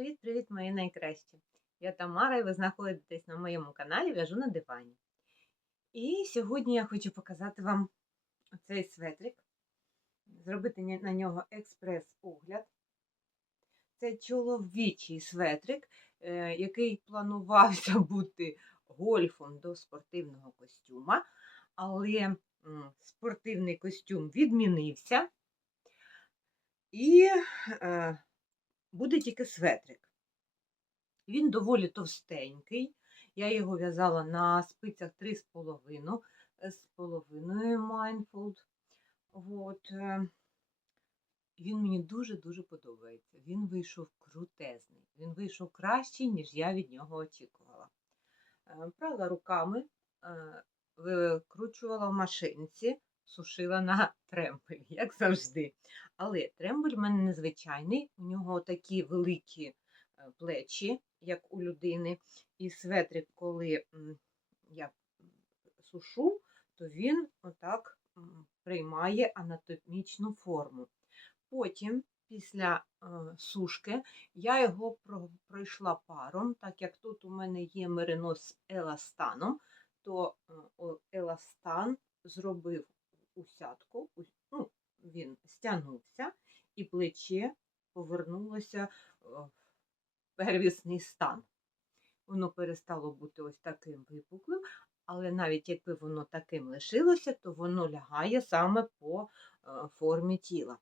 Привіт-привіт, мої найкращі! Я Тамара, і ви знаходитесь на моєму каналі В'яжу на дивані. І сьогодні я хочу показати вам цей светрик, зробити на нього експрес-огляд. Це чоловічий светрик, е, який планувався бути гольфом до спортивного костюма, але спортивний костюм відмінився. І е, буде тільки светрик. Він доволі товстенький. Я його в'язала на спицях 3,5 з Mindfold. От. е, Він мені дуже-дуже подобається. Він вийшов крутезний. Він вийшов кращий, ніж я від нього очікувала. Е, Прала руками, е, викручувала в машинці, сушила на тремпелі, як завжди. Але трембель в мене незвичайний, у нього такі великі е, плечі, як у людини. І светрик, коли я сушу, то він отак приймає анатомічну форму. Потім, після е, сушки, я його пройшла паром, так як тут у мене є меринос з еластаном, то е, еластан зробив усядку, ну, він стягнувся, і плече повернулося е, в первісний стан. Воно перестало бути ось таким випуклим, але навіть якби воно таким лишилося, то воно лягає саме по е, формі тіла.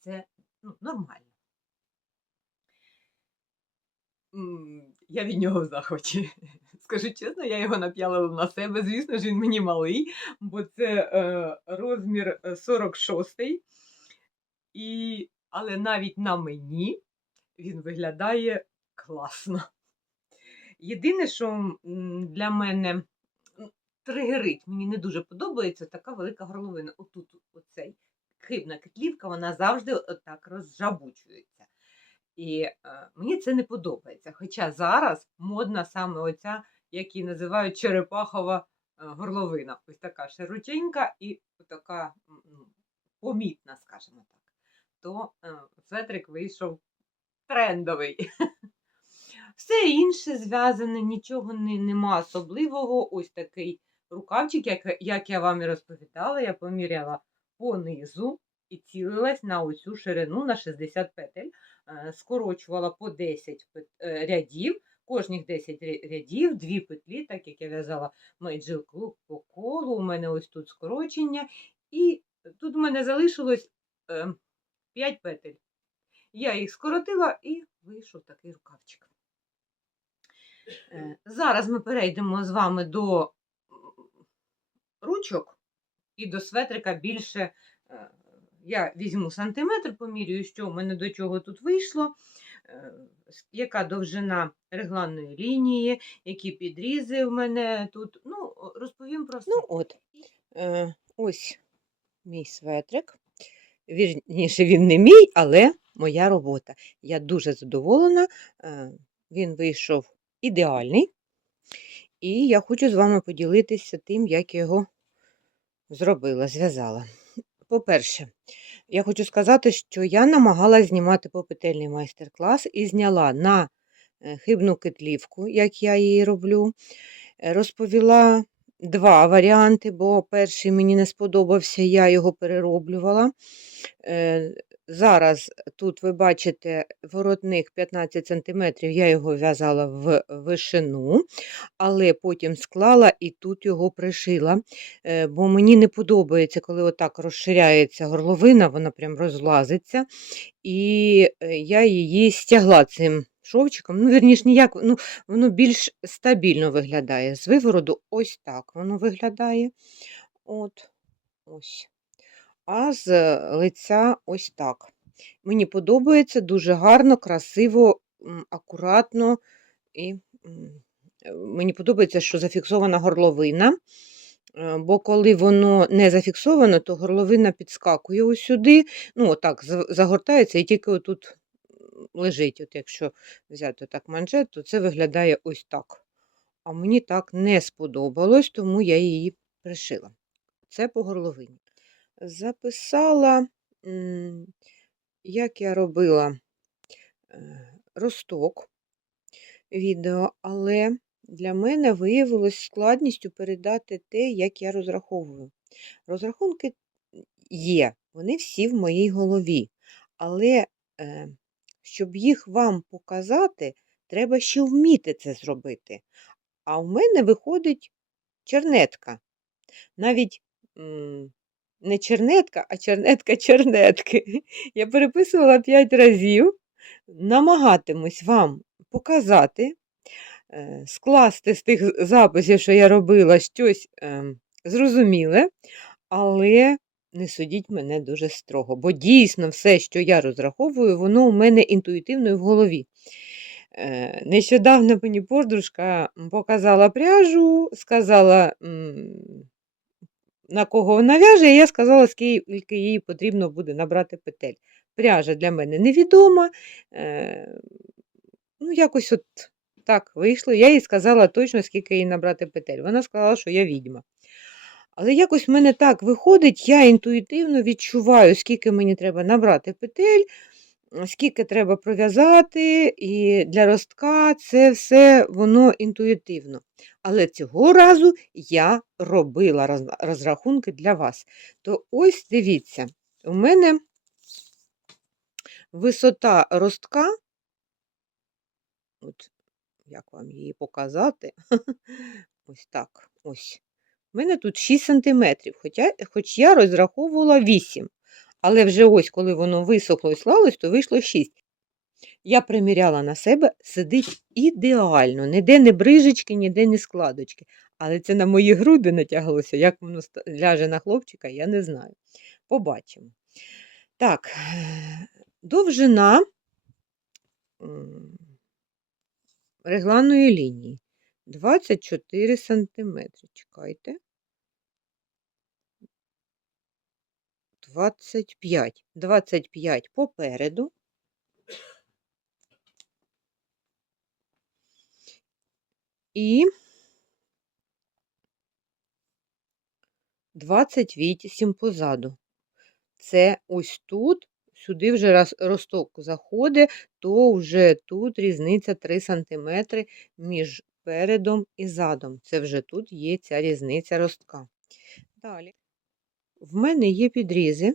Це ну, нормально. Я від нього в захваті. Скажу чесно, я його нап'ялила на себе. Звісно ж, він мені малий, бо це е, розмір е, 46 і, але навіть на мені він виглядає класно. Єдине, що для мене тригерить, мені не дуже подобається така велика горловина. Отут оцей хибна кетлівка, вона завжди отак розжабучується. І е, мені це не подобається. Хоча зараз модна саме оця, як її називають черепахова е, горловина. Ось така широченька і така ну, помітна, скажімо так. То е, светрик вийшов трендовий. Все інше зв'язане, нічого не, нема особливого. Ось такий рукавчик, як, я вам і розповідала, я поміряла понизу і цілилась на оцю ширину на 60 петель, е, скорочувала по 10 е, рядів, кожних 10 рядів, дві петлі, так як я в'язала майджил клуб по колу, у мене ось тут скорочення, і тут у мене залишилось 5 петель. Я їх скоротила і вийшов такий рукавчик. Е, Зараз ми перейдемо з вами до ручок і до светрика більше. е, Я візьму сантиметр, помірюю, що в мене до чого тут вийшло, яка довжина регланної лінії, які підрізи в мене тут. Ну, розповім про все. Ну от, е, ось мій светрик. Вірніше, він не мій, але моя робота. Я дуже задоволена. Е, він вийшов ідеальний. І я хочу з вами поділитися тим, як я його зробила, зв'язала. По-перше, я хочу сказати, що я намагалась знімати попетельний майстер-клас і зняла на е, хибну китлівку, як я її роблю. Е, Розповіла два варіанти, бо перший мені не сподобався, я його перероблювала. Зараз тут ви бачите воротник 15 см, я його в'язала в вишину, але потім склала і тут його пришила. Е, Бо мені не подобається, коли отак розширяється горловина, вона прям розлазиться. І е, я її стягла цим шовчиком. Ну, вірніш, ніяк, ну, воно більш стабільно виглядає. З вивороду ось так воно виглядає. От, ось. А з лиця ось так. Мені подобається дуже гарно, красиво, акуратно. І е, мені подобається, що зафіксована горловина. Е, Бо коли воно не зафіксовано, то горловина підскакує ось сюди, ну, отак, загортається і тільки отут лежить. От якщо взяти так манжет, то це виглядає ось так. А мені так не сподобалось, тому я її пришила. Це по горловині. Записала, як я робила е, росток відео, але для мене виявилось складністю передати те, як я розраховую. Розрахунки є, вони всі в моїй голові, але е, щоб їх вам показати, треба ще вміти це зробити. А в мене виходить чернетка. Навіть не чернетка, а чернетка чернетки. Я переписувала 5 разів, намагатимусь вам показати, е, скласти з тих записів, що я робила, щось ем, зрозуміле, але не судіть мене дуже строго, бо дійсно все, що я розраховую, воно у мене інтуїтивно і в голові. Е, Нещодавно мені подружка показала пряжу, сказала, на кого вона в'яже, і я сказала, скільки їй потрібно буде набрати петель. Пряжа для мене невідома. Е, ну, якось от так вийшло. Я їй сказала точно, скільки їй набрати петель. Вона сказала, що я відьма. Але якось в мене так виходить, я інтуїтивно відчуваю, скільки мені треба набрати петель, скільки треба пров'язати, і для ростка це все воно інтуїтивно. Але цього разу я робила розрахунки для вас. То ось дивіться, у мене висота ростка, от як вам її показати? Ось так. Ось. У мене тут 6 см, хоча, хоч я розраховувала 8. Але вже ось, коли воно висохло і слалось, то вийшло 6. Я приміряла на себе, сидить ідеально, ніде не брижечки, ніде не складочки. Але це на мої груди натяглося. Як воно ляже на хлопчика, я не знаю. Побачимо. Так, довжина м, регланної лінії 24 см. Чекайте. 25. 25 попереду. І 28 позаду. Це ось тут, сюди вже раз росток заходить, то вже тут різниця 3 см між передом і задом. Це вже тут є ця різниця ростка. Далі. В мене є підрізи.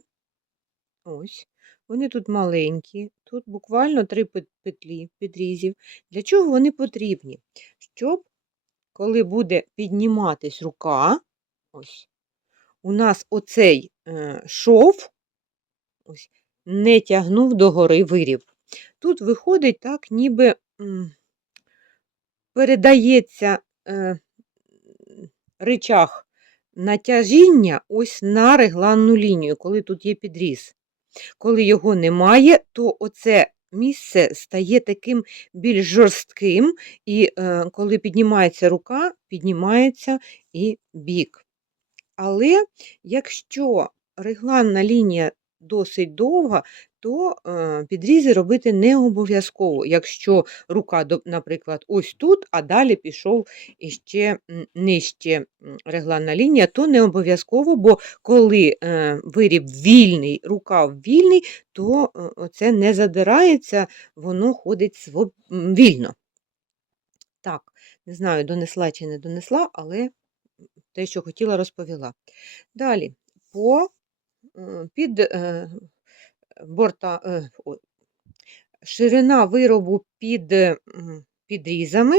Ось. Вони тут маленькі, тут буквально три петлі підрізів. Для чого вони потрібні? Щоб, коли буде підніматись рука, ось, у нас оцей е, шов ось, не тягнув догори виріб. Тут виходить так, ніби м, передається е, ричаг натяжіння ось на регланну лінію, коли тут є підріз. Коли його немає, то оце місце стає таким більш жорстким, і е, коли піднімається рука, піднімається і бік. Але якщо регланна лінія досить довга, то е, підрізи робити не обов'язково. Якщо рука, наприклад, ось тут, а далі пішов іще нижче регланна лінія, то не обов'язково, бо коли е, виріб вільний, рукав вільний, то е, це не задирається, воно ходить вільно. Так, не знаю, донесла чи не донесла, але те, що хотіла, розповіла. Далі, по під борта, е, ширина виробу під підрізами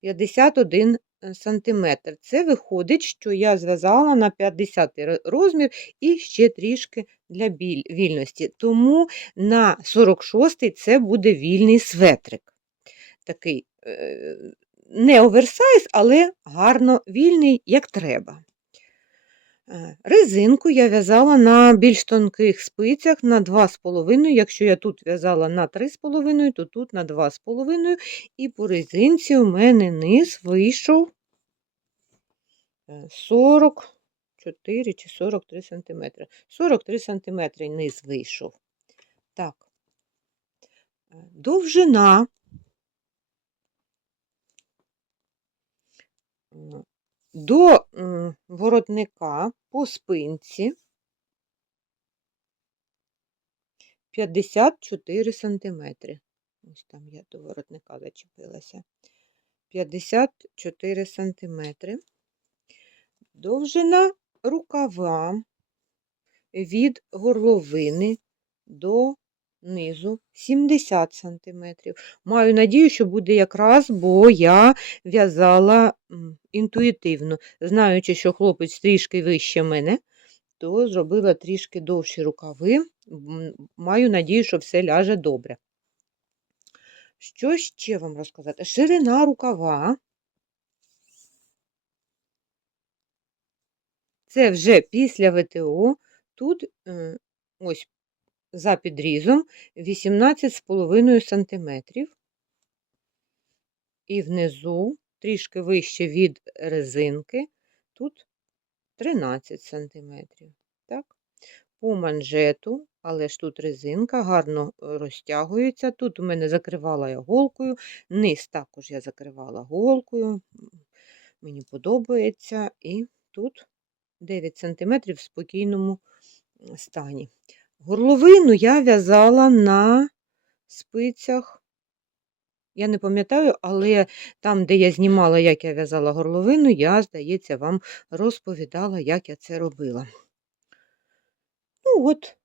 51 см. Це виходить, що я зв'язала на 50 р- розмір і ще трішки для вільності. Тому на 46 це буде вільний светрик. Такий е, не оверсайз, але гарно вільний, як треба. Е, Резинку я в'язала на більш тонких спицях на 2,5. Якщо я тут в'язала на 3,5, то тут на 2,5. І по резинці у мене низ вийшов е, 44 чи 43 см. 43 см низ вийшов. Так. Е, Довжина. До воротника по спинці 54 сантиметри. Ось там я до воротника зачепилася. 54 сантиметри. Довжина рукава від горловини до низу 70 сантиметрів. Маю надію, що буде якраз, бо я в'язала інтуїтивно. Знаючи, що хлопець трішки вище мене, то зробила трішки довші рукави. Маю надію, що все ляже добре. Що ще вам розказати? Ширина рукава. Це вже після ВТО. Тут е, ось за підрізом 18,5 см. І внизу, трішки вище від резинки, тут 13 см. Так? По манжету, але ж тут резинка гарно е, розтягується. Тут у мене закривала я голкою, низ також я закривала голкою. Мені подобається. І тут 9 см в спокійному стані. Горловину я в'язала на спицях. Я не пам'ятаю, але там, де я знімала, як я в'язала горловину, я, здається, вам розповідала, як я це робила. Ну от,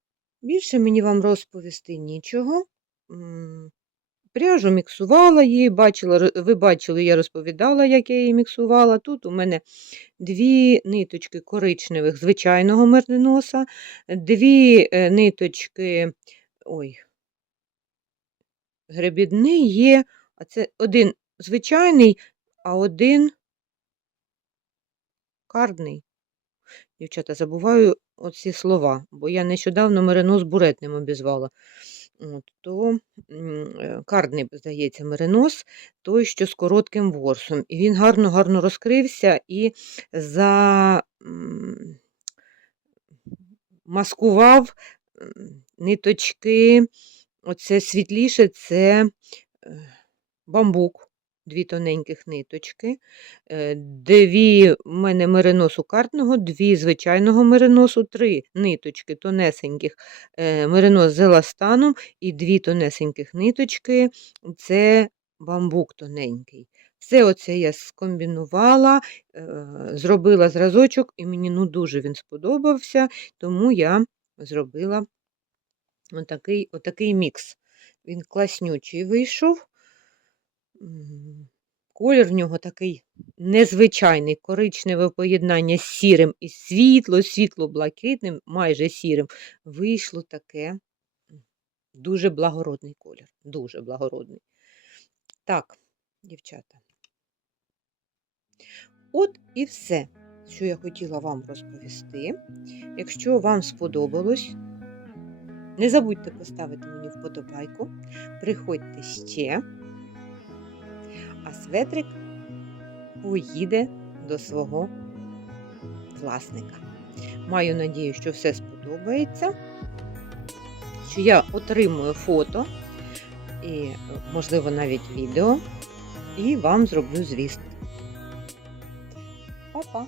більше мені вам розповісти нічого. Пряжу міксувала її, бачила, ви бачили, я розповідала, як я її міксувала. Тут у мене дві ниточки коричневих звичайного мериноса, дві е, ниточки, ой, гребідний є, а це один звичайний, а один кардний. Дівчата, забуваю оці слова, бо я нещодавно меринос буретним обізвала. От, то е, кардний, здається, меринос, той, що з коротким ворсом. І він гарно-гарно розкрився і за маскував ниточки. Оце світліше це е, бамбук, дві тоненьких ниточки, е, дві мене мериносу картного, дві звичайного мериносу, три ниточки тонесеньких е, меринос з еластаном і дві тонесеньких ниточки це бамбук тоненький. Все оце я скомбінувала, е, зробила зразочок, і мені ну, дуже він сподобався, тому я зробила отакий, отакий мікс. Він класнючий вийшов. Колір в нього такий незвичайний, коричневе поєднання з сірим і світло, світло-блакитним, майже сірим. Вийшло таке дуже благородний колір. Дуже благородний. Так, дівчата. От і все, що я хотіла вам розповісти. Якщо вам сподобалось, не забудьте поставити мені вподобайку, приходьте ще, а светрик поїде до свого власника. Маю надію, що все сподобається, що я отримую фото і, можливо, навіть відео, і вам зроблю звіст. Па-па!